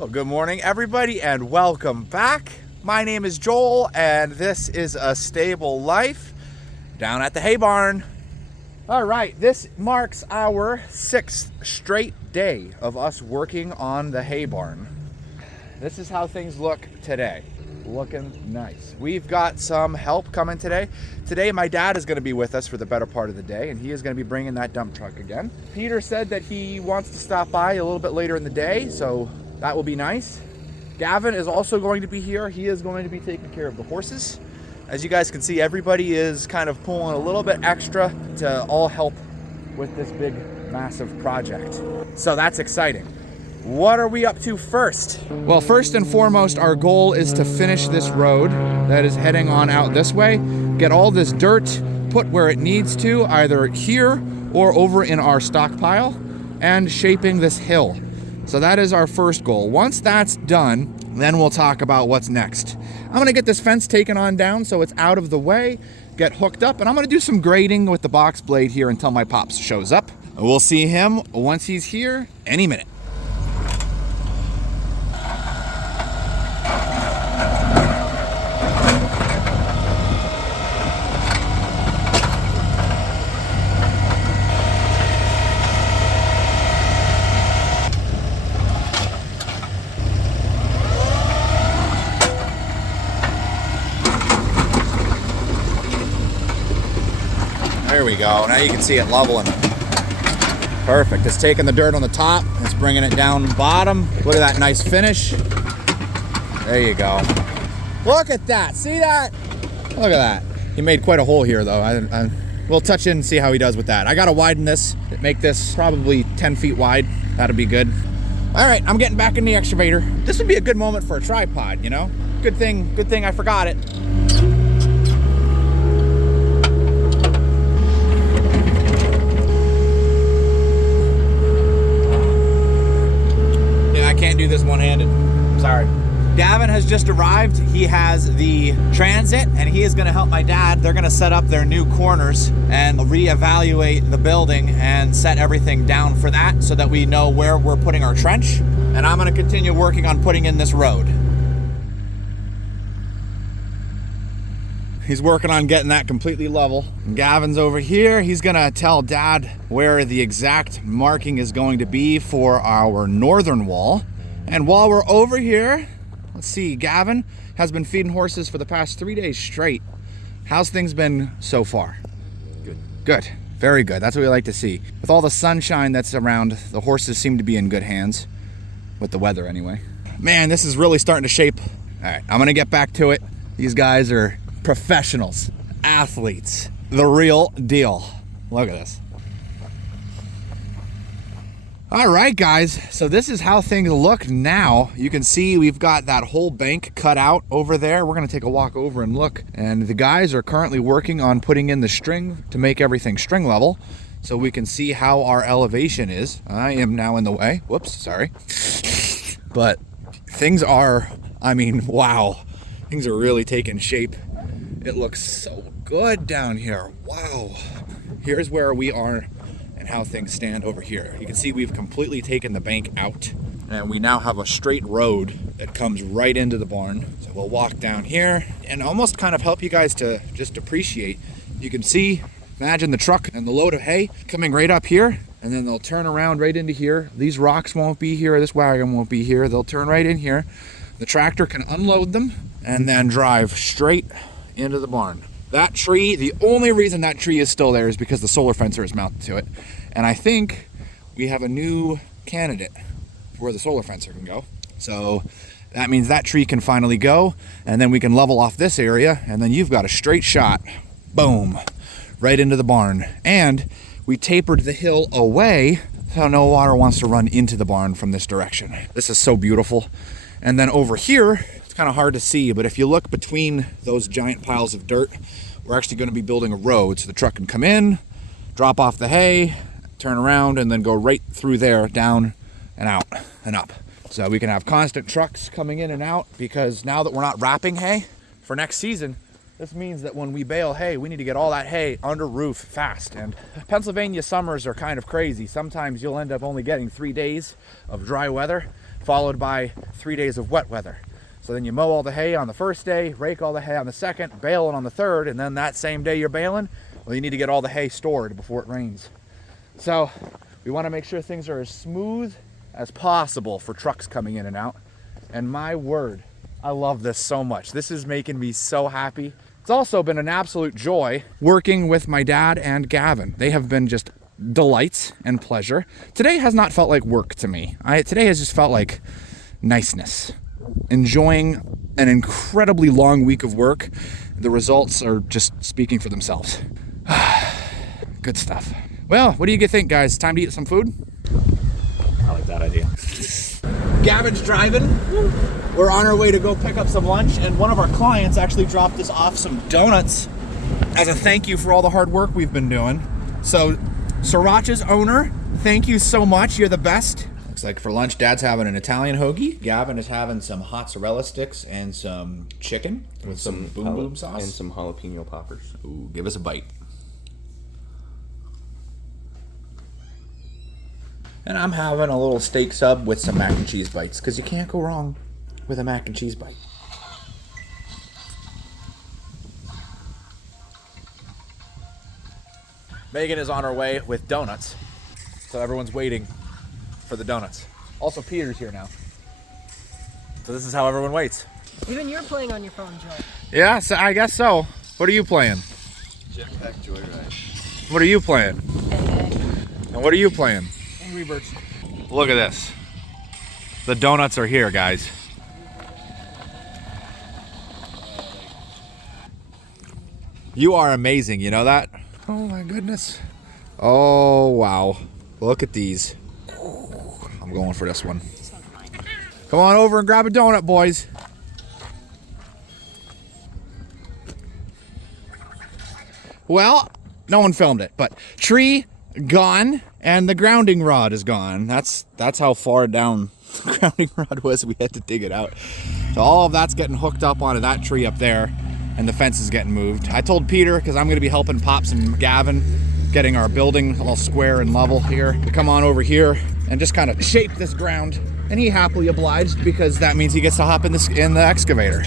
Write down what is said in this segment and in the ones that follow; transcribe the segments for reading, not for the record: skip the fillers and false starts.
Well, good morning, everybody, and welcome back. My name is Joel, and this is A Stable Life down at the hay barn. All right, this marks our 6th straight day of us working on the hay barn. This is how things look today. Looking nice. We've got some help coming today. Today, my dad is going to be with us for the better part of the day, and he is going to be bringing that dump truck again. Peter said that he wants to stop by a little bit later in the day, so that will be nice. Gavin is also going to be here. He is going to be taking care of the horses. As you guys can see, everybody is kind of pulling a little bit extra to all help with this big, massive project. So that's exciting. What are we up to first? Well, first and foremost, our goal is to finish this road that is heading on out this way, get all this dirt put where it needs to, either here or over in our stockpile, and shaping this hill. So that is our first goal. Once that's done, then we'll talk about what's next. I'm gonna get this fence taken on down so it's out of the way, get hooked up, and I'm gonna do some grading with the box blade here until my pops shows up. We'll see him once he's here any minute. There we go. Now you can see it leveling. Perfect. It's taking the dirt on the top. It's bringing it down the bottom. Look at that nice finish. There you go. Look at that. See that? Look at that. He made quite a hole here, though. We'll touch in and see how he does with that. I got to widen this. Make this probably 10 feet wide. That'll be good. All right, I'm getting back in the excavator. This would be a good moment for a tripod, you know? Good thing I forgot it. Can't do this one-handed. Sorry. Gavin has just arrived. He has the transit and he is going to help my dad. They're going to set up their new corners and reevaluate the building and set everything down for that so that we know where we're putting our trench. And I'm going to continue working on putting in this road. He's working on getting that completely level. Gavin's over here. He's gonna tell Dad where the exact marking is going to be for our northern wall. And while we're over here, let's see, Gavin has been feeding horses for the past 3 days straight. How's things been so far? Good. Good. Very good. That's what we like to see. With all the sunshine that's around, the horses seem to be in good hands. With the weather anyway. Man, this is really starting to shape. All right, I'm gonna get back to it. These guys are professionals, athletes, the real deal. Look at this. All right, guys, so this is how things look now. You can see we've got that whole bank cut out over there. We're gonna take a walk over and look, and the guys are currently working on putting in the string to make everything string level so we can see how our elevation is. I am now in the way. Whoops, sorry. But things are, I mean, wow. Things are really taking shape. It looks so good down here. Wow. Here's where we are and how things stand over here. You can see we've completely taken the bank out and we now have a straight road that comes right into the barn. So we'll walk down here and almost kind of help you guys to just appreciate. You can see, imagine the truck and the load of hay coming right up here, and then they'll turn around right into here. These rocks won't be here. This wagon won't be here. They'll turn right in here. The tractor can unload them and then drive straight into the barn. That tree, the only reason that tree is still there is because the solar fencer is mounted to it. And I think we have a new candidate for where the solar fencer can go. So that means that tree can finally go, and then we can level off this area, and then you've got a straight shot, boom, right into the barn. And we tapered the hill away so no water wants to run into the barn from this direction. This is so beautiful. And then over here, it's kind of hard to see, but if you look between those giant piles of dirt, we're actually going to be building a road so the truck can come in, drop off the hay, turn around, and then go right through there, down and out and up. So we can have constant trucks coming in and out, because now that we're not wrapping hay for next season, this means that when we bale hay, we need to get all that hay under roof fast. And Pennsylvania summers are kind of crazy. Sometimes you'll end up only getting 3 days of dry weather, followed by 3 days of wet weather. So then you mow all the hay on the first day, rake all the hay on the second, bale it on the third, and then that same day you're baling, well, you need to get all the hay stored before it rains. So we want to make sure things are as smooth as possible for trucks coming in and out. And my word, I love this so much. This is making me so happy. It's also been an absolute joy working with my dad and Gavin. They have been just delights and pleasure. Today has not felt like work to me. Today has just felt like niceness. Enjoying an incredibly long week of work. The results are just speaking for themselves. Good stuff. Well, what do you think, guys? Time to eat some food? I like that idea. Gavin's driving. We're on our way to go pick up some lunch, and one of our clients actually dropped us off some donuts as a thank you for all the hard work we've been doing. So, Sriracha's owner, thank you so much. You're the best. Looks like for lunch, Dad's having an Italian hoagie. Gavin is having some mozzarella sticks and some chicken with some boom boom sauce. And some jalapeno poppers. Ooh, give us a bite. And I'm having a little steak sub with some mac and cheese bites, because you can't go wrong with a mac and cheese bite. Megan is on her way with donuts, so everyone's waiting for the donuts. Also, Peter's here now. So this is how everyone waits. Even you're playing on your phone, Joe. Yeah, so I guess so. What are you playing? Jetpack Joyride. What are you playing? And what are you playing? Angry Birds. Look at this. The donuts are here, guys. You are amazing, you know that? Oh my goodness. Oh, wow. Look at these. I'm going for this one. Come on over and grab a donut, boys. Well, no one filmed it, but tree gone and the grounding rod is gone. That's how far down the grounding rod was. We had to dig it out. So all of that's getting hooked up onto that tree up there, and the fence is getting moved. I told Peter, because I'm going to be helping Pops and Gavin getting our building all square and level here, to come on over here and just kind of shape this ground. And he happily obliged, because that means he gets to hop in the excavator.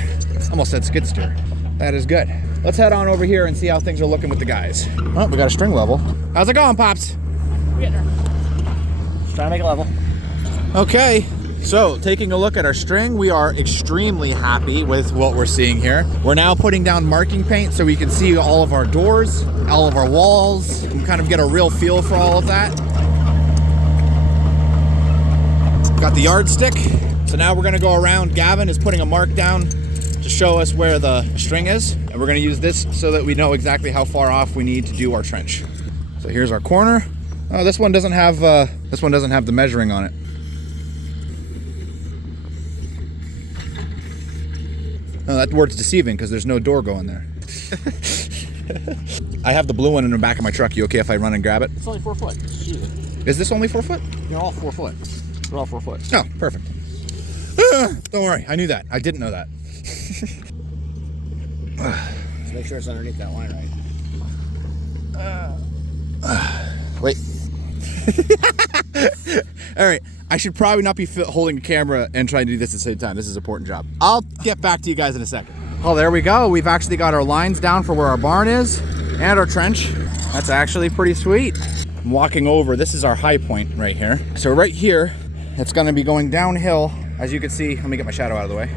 Almost said skid steer. That is good. Let's head on over here and see how things are looking with the guys. Oh, we got a string level. How's it going, Pops? We're getting there. Just trying to make it level. Okay, so taking a look at our string, we are extremely happy with what we're seeing here. We're now putting down marking paint so we can see all of our doors, all of our walls, and kind of get a real feel for all of that. Got the yardstick. So now we're gonna go around. Gavin is putting a mark down to show us where the string is, and we're gonna use this so that we know exactly how far off we need to do our trench. So here's our corner. Oh, this one doesn't have the measuring on it. Oh, that word's deceiving because there's no door going there. I have the blue one in the back of my truck. You okay if I run and grab it? It's only 4 foot. Is this only 4 foot? They're all 4 foot. They're all 4 foot. Oh, perfect. Don't worry, I knew that. I didn't know that. Just make sure it's underneath that line, right? Wait. All right, I should probably not be holding a camera and trying to do this at the same time. This is an important job. I'll get back to you guys in a second. Oh, there we go. We've actually got our lines down for where our barn is and our trench. That's actually pretty sweet. I'm walking over. This is our high point right here. So right here, it's going to be going downhill. As you can see, let me get my shadow out of the way.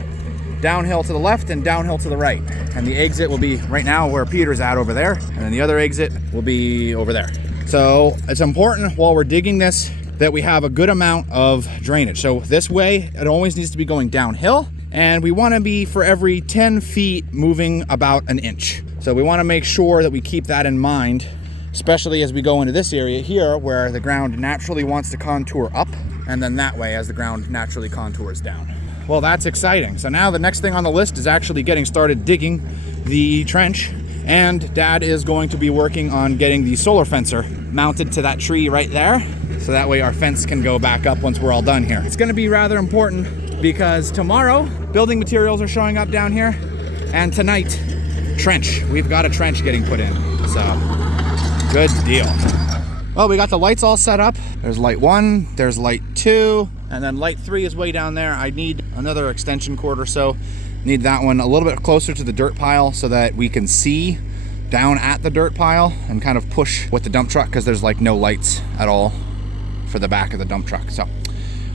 Downhill to the left and downhill to the right. And the exit will be right now where Peter's at over there. And then the other exit will be over there. So it's important while we're digging this that we have a good amount of drainage. So this way, it always needs to be going downhill. And we want to be, for every 10 feet, moving about an inch. So we want to make sure that we keep that in mind, especially as we go into this area here where the ground naturally wants to contour up, and then that way as the ground naturally contours down. Well, that's exciting. So now the next thing on the list is actually getting started digging the trench, and Dad is going to be working on getting the solar fencer mounted to that tree right there, so that way our fence can go back up once we're all done here. It's going to be rather important because tomorrow building materials are showing up down here, and tonight trench. We've got a trench getting put in, so good deal. Well, we got the lights all set up. There's light 1, there's light 2, And then light 3 is way down there. I need another extension cord or so. Need that one a little bit closer to the dirt pile so that we can see down at the dirt pile and kind of push with the dump truck, because there's like no lights at all for the back of the dump truck. So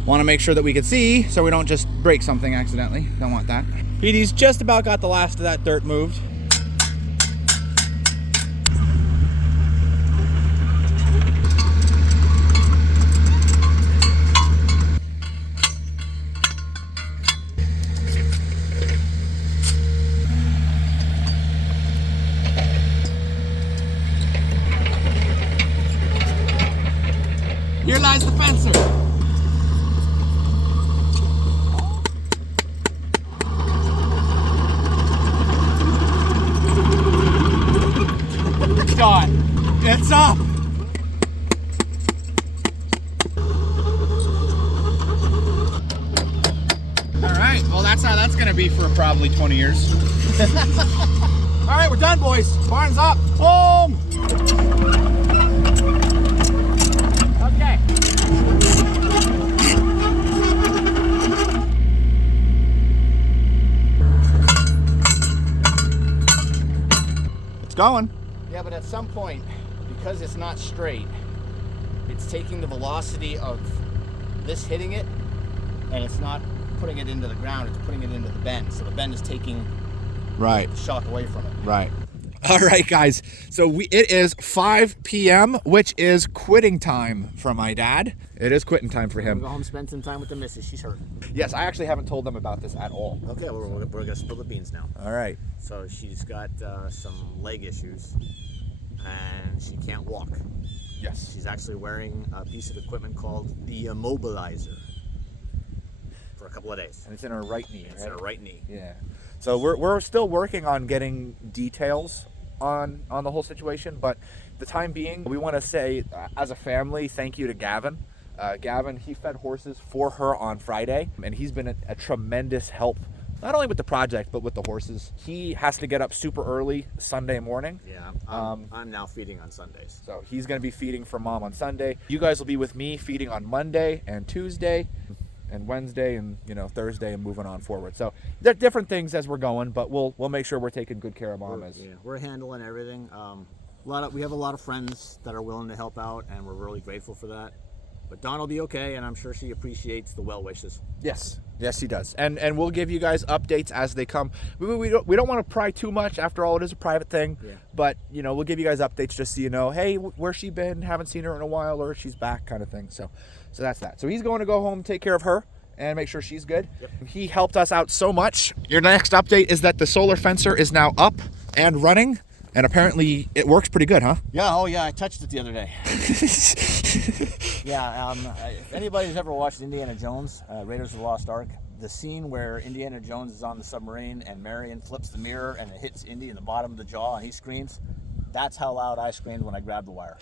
want to make sure that we can see so we don't just break something accidentally. Don't want that. Petey's just about got the last of that dirt moved. Here lies the fencer. It's gone. It's up. All right, well that's how that's gonna be for probably 20 years. All right, we're done, boys. Barn's up. Boom. Okay. It's going. Yeah, but at some point, because it's not straight, it's taking the velocity of this hitting it, and it's not putting it into the ground, it's putting it into the bend. So the bend is taking the shock away from it. Right. All right, guys. So it is 5 p.m., which is quitting time for my dad. It is quitting time for him. We'll go home, spend some time with the missus. She's hurt. Yes, I actually haven't told them about this at all. Okay, well, we're going to spill the beans now. All right. So she's got some leg issues, and she can't walk. Yes. She's actually wearing a piece of equipment called the immobilizer for a couple of days. And it's in her right knee, It's in her right knee. Yeah. So we're still working on getting details on the whole situation, but the time being, we want to say as a family, thank you to Gavin. Gavin, he fed horses for her on Friday, and he's been a tremendous help, not only with the project, but with the horses. He has to get up super early Sunday morning. Yeah, I'm now feeding on Sundays. So he's going to be feeding for Mom on Sunday. You guys will be with me feeding on Monday and Tuesday and Wednesday and Thursday and moving on forward. So there are different things as we're going, but we'll make sure we're taking good care of Mom. We're handling everything. We have a lot of friends that are willing to help out, and we're really grateful for that. But Dawn will be okay, and I'm sure she appreciates the well wishes. Yes, he does. And we'll give you guys updates as they come. We don't want to pry too much. After all, it is a private thing. Yeah. But we'll give you guys updates just so you know, hey, where's she been? Haven't seen her in a while, or she's back, kind of thing. So that's that. So he's going to go home, take care of her, and make sure she's good. Yep. He helped us out so much. Your next update is that the solar fencer is now up and running, and apparently it works pretty good, huh? Yeah. Oh yeah, I touched it the other day. Yeah. If anybody's ever watched Indiana Jones, Raiders of the Lost Ark, the scene where Indiana Jones is on the submarine and Marion flips the mirror and it hits Indy in the bottom of the jaw and he screams, that's how loud I screamed when I grabbed the wire.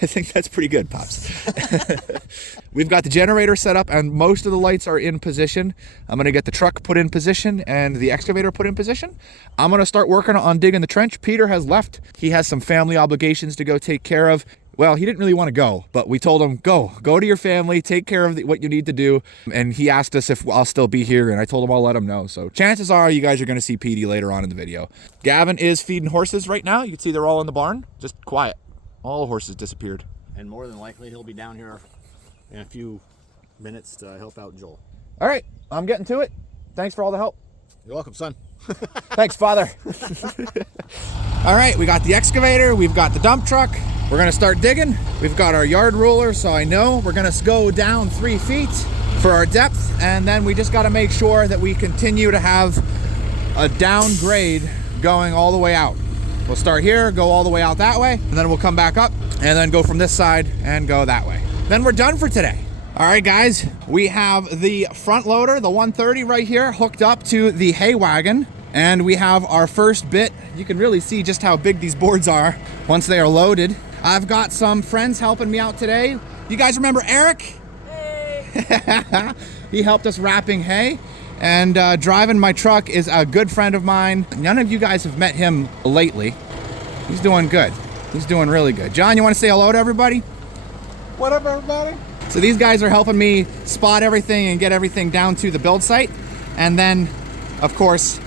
I think that's pretty good, Pops. We've got the generator set up and most of the lights are in position. I'm going to get the truck put in position and the excavator put in position. I'm going to start working on digging the trench. Peter has left. He has some family obligations to go take care of. Well, he didn't really want to go, but we told him, go to your family, take care of what you need to do. And he asked us if I'll still be here, and I told him I'll let him know. So chances are you guys are going to see Petey later on in the video. Gavin is feeding horses right now. You can see they're all in the barn, just quiet. All the horses disappeared. And more than likely, he'll be down here in a few minutes to help out Joel. All right, I'm getting to it. Thanks for all the help. You're welcome, son. Thanks, Father. All right, we got the excavator, we've got the dump truck. We're gonna start digging. We've got our yard ruler, so I know we're gonna go down 3 feet for our depth, and then we just gotta make sure that we continue to have a downgrade going all the way out. We'll start here, go all the way out that way, and then we'll come back up, and then go from this side and go that way. Then we're done for today. All right, guys, we have the front loader, the 130 right here, hooked up to the hay wagon, and we have our first bit. You can really see just how big these boards are once they are loaded. I've got some friends helping me out today. You guys remember Eric? Hey! He helped us wrapping hay, and driving my truck is a good friend of mine. None of you guys have met him lately. He's doing good. He's doing really good. John, you want to say hello to everybody? What up, everybody? So these guys are helping me spot everything and get everything down to the build site. And then, of course,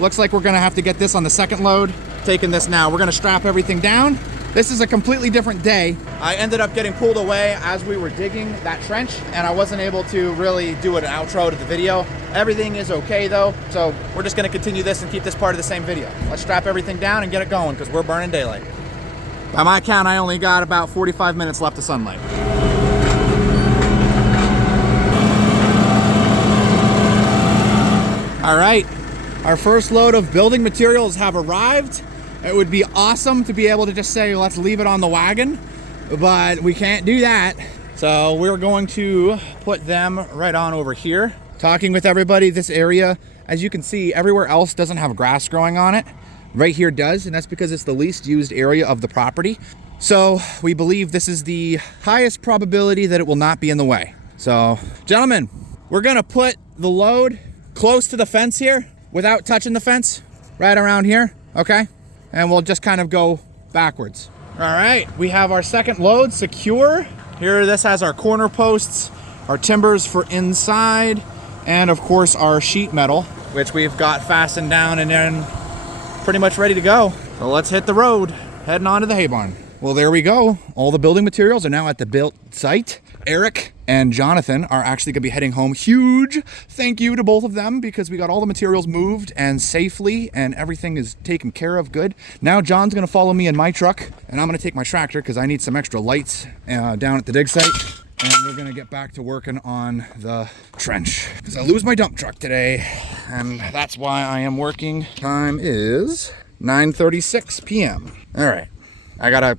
looks like we're gonna have to get this on the second load. Taking this now. We're gonna strap everything down. This is a completely different day. I ended up getting pulled away as we were digging that trench, and I wasn't able to really do an outro to the video. Everything is okay though, so we're just gonna continue this and keep this part of the same video. Let's strap everything down and get it going, because we're burning daylight. By my count, I only got about 45 minutes left of sunlight. All right, our first load of building materials have arrived. It would be awesome to be able to just say, let's leave it on the wagon, but we can't do that. So we're going to put them right on over here. Talking with everybody, this area, as you can see, everywhere else doesn't have grass growing on it. Right here does, and that's because it's the least used area of the property. So we believe this is the highest probability that it will not be in the way. So, gentlemen, we're gonna put the load close to the fence here without touching the fence, right around here, okay? And we'll just kind of go backwards. All right, we have our second load secure. Here, this has our corner posts, our timbers for inside, and of course our sheet metal, which we've got fastened down and then pretty much ready to go. So let's hit the road, heading on to the hay barn. Well, there we go. All the building materials are now at the built site. Eric and Jonathan are actually gonna be heading home. Huge thank you to both of them, because we got all the materials moved and safely, and everything is taken care of good. Now John's gonna follow me in my truck, and I'm gonna take my tractor because I need some extra lights down at the dig site. And we're gonna get back to working on the trench, because I lose my dump truck today, and that's why I am working. Time is 9:36 p.m. All right, I gotta,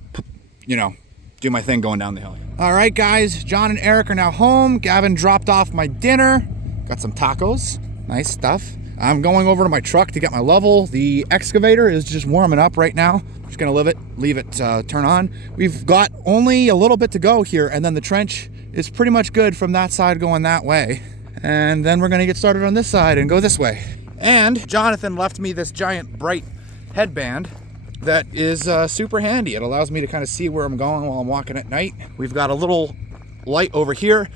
do my thing going down the hill. All right, guys, John and Eric are now home. Gavin dropped off my dinner. Got some tacos, nice stuff. I'm going over to my truck to get my level. The excavator is just warming up right now. Just gonna leave it turn on. We've got only a little bit to go here, and then the trench is pretty much good from that side going that way. And then we're gonna get started on this side and go this way. And Jonathan left me this giant bright headband that is super handy. It allows me to kind of see where I'm going while I'm walking at night. We've got a little light over here.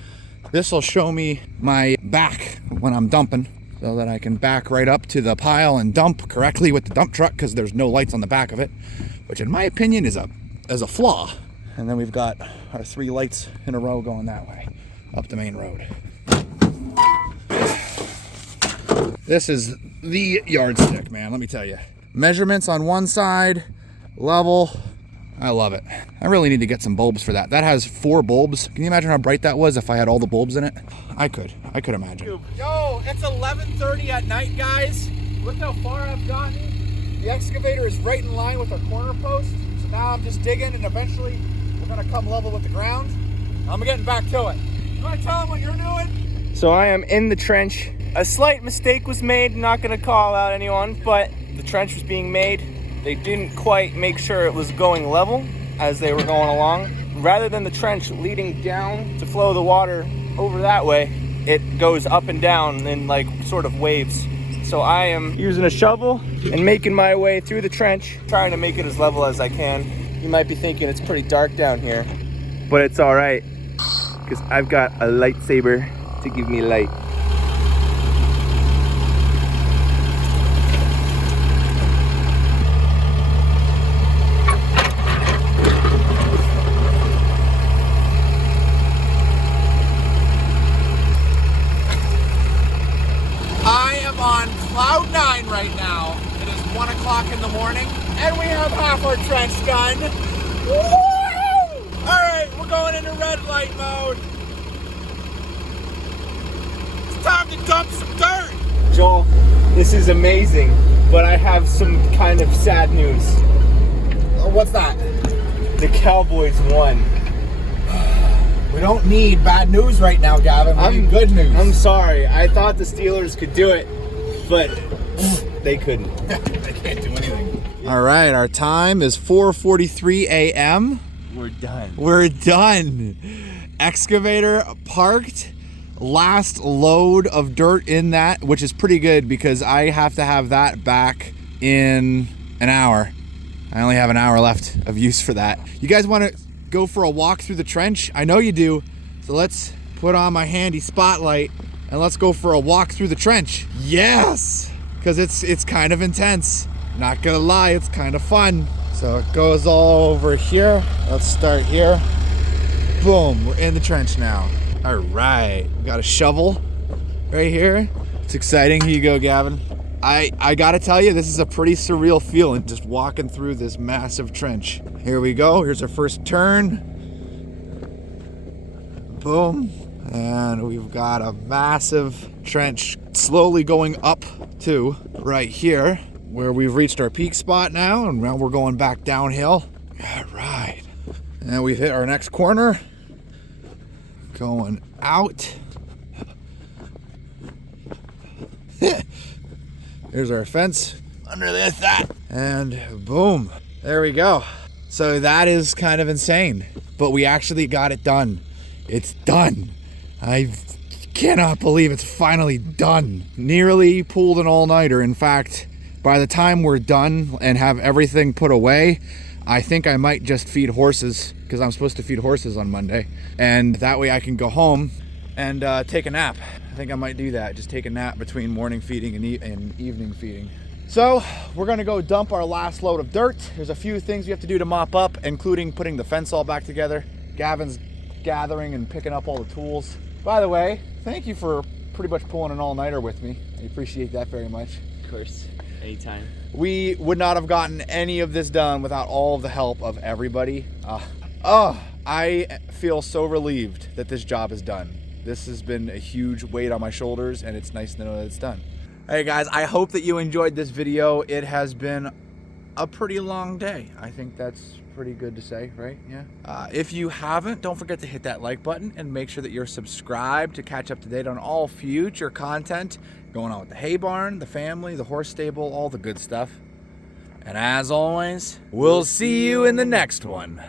This will show me my back when I'm dumping, so that I can back right up to the pile and dump correctly with the dump truck, because there's no lights on the back of it, which in my opinion is a flaw. And then we've got our 3 lights in a row going that way, up the main road. This is the yardstick, man, let me tell you. Measurements on one side, level, I love it. I really need to get some bulbs for that. That has 4 bulbs. Can you imagine how bright that was if I had all the bulbs in it? I could imagine. Yo, it's 11:30 at night, guys. Look how far I've gotten. The excavator is right in line with our corner post. So now I'm just digging, and eventually we're gonna come level with the ground. I'm getting back to it. You wanna tell them what you're doing? So I am in the trench. A slight mistake was made, not gonna call out anyone, but the trench was being made. They didn't quite make sure it was going level as they were going along. Rather than the trench leading down to flow the water over that way, it goes up and down in like sort of waves. So I am using a shovel and making my way through the trench, trying to make it as level as I can. You might be thinking it's pretty dark down here, but it's all right, because I've got a lightsaber to give me light. On cloud 9 right now. It is 1 o'clock in the morning, and we have half our trench done. Woo! All right, we're going into red light mode. It's time to dump some dirt. Joel, this is amazing, but I have some kind of sad news. What's that? The Cowboys won. We don't need bad news right now, Gavin. We need good news. I'm sorry. I thought the Steelers could do it, but they couldn't. They can't do anything. All right, our time is 4:43 a.m. We're done. We're done. Excavator parked. Last load of dirt in that, which is pretty good because I have to have that back in an hour. I only have an hour left of use for that. You guys want to go for a walk through the trench? I know you do. So let's put on my handy spotlight and let's go for a walk through the trench. Yes! Because it's kind of intense. Not gonna lie, it's kind of fun. So it goes all over here. Let's start here. Boom, we're in the trench now. All right, we got a shovel right here. It's exciting. Here you go, Gavin. I gotta tell you, this is a pretty surreal feeling, just walking through this massive trench. Here we go. Here's our first turn. Boom. And we've got a massive trench slowly going up to right here, where we've reached our peak spot now, and now we're going back downhill. All right. And we've hit our next corner. Going out. Here's our fence under that. And boom. There we go. So that is kind of insane, but we actually got it done. It's done. I cannot believe it's finally done. Nearly pulled an all-nighter. In fact, by the time we're done and have everything put away, I think I might just feed horses, because I'm supposed to feed horses on Monday. And that way I can go home and take a nap. I think I might do that, just take a nap between morning feeding and evening feeding. So we're gonna go dump our last load of dirt. There's a few things we have to do to mop up, including putting the fence all back together. Gavin's gathering and picking up all the tools. By the way, thank you for pretty much pulling an all-nighter with me. I appreciate that very much. Of course, anytime. We would not have gotten any of this done without all of the help of everybody. I feel so relieved that this job is done. This has been a huge weight on my shoulders, and it's nice to know that it's done. Hey guys, I hope that you enjoyed this video. It has been a pretty long day. I think that's pretty good to say, right? Yeah. If you haven't, don't forget to hit that like button and make sure that you're subscribed to catch up to date on all future content going on with the hay barn, the family, the horse stable, all the good stuff. And as always, we'll see you in the next one.